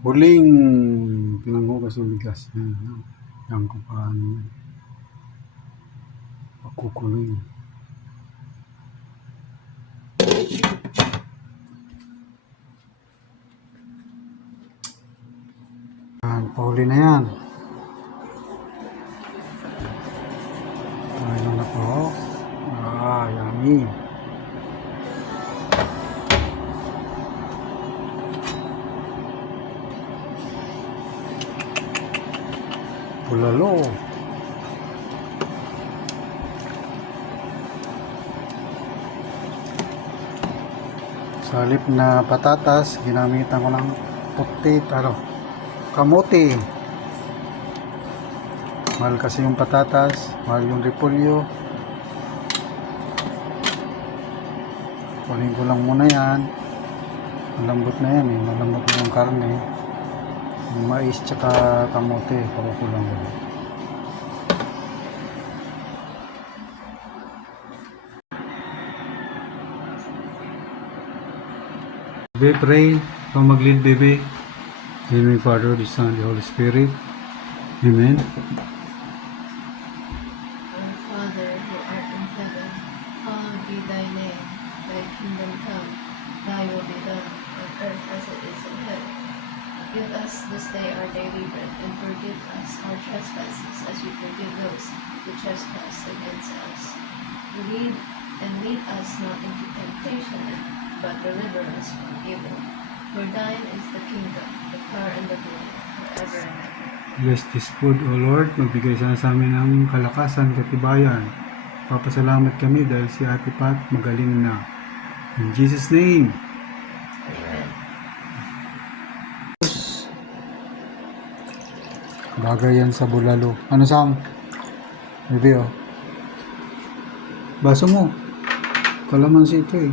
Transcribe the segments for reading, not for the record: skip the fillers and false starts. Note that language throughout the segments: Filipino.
Huling pinanghugas ng bigas. Yan. Yan kung paano yan. Pakukuloy. Yan, pauli na yan. Ayun na po. Yummy. Bulalo. Sa halip na patatas, ginamitan ko ng kamote. Mahal kasi yung patatas, mahal yung repolyo. Kunin ko lang muna yan. Malambot na yan eh, malambot na yung karne. Yung mais tsaka kamote, pakukulang ko. Babe, pray. Ikaw mag-lead, baby. In the name of the Father, the Son, the Holy Spirit. Amen. Our Father, who art in heaven, hallowed be thy name. Thy kingdom come, thy will be done, on earth as it is in heaven. Give us this day our daily bread, and forgive us our trespasses, as we forgive those who trespass against us. Lead us not into temptation, but deliver us from evil. For thine is the kingdom, the power, and the glory, forever and ever. Bless this food, O Lord. Magbigay sana sa amin ng kalakasan, katibayan. Papasalamat kami dahil si Ate Pat magaling na. In Jesus' name. Amen. Bagay yan sa bulalo. Ano, Sam? Review. Baso mo. Kalamansi ito eh.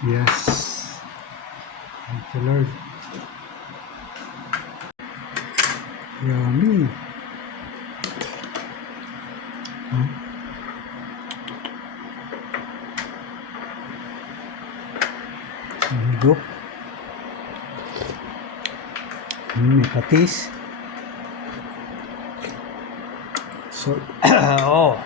Yes. Thank you, Lord. Yummy. Huh? Higop. May patis. So, oh.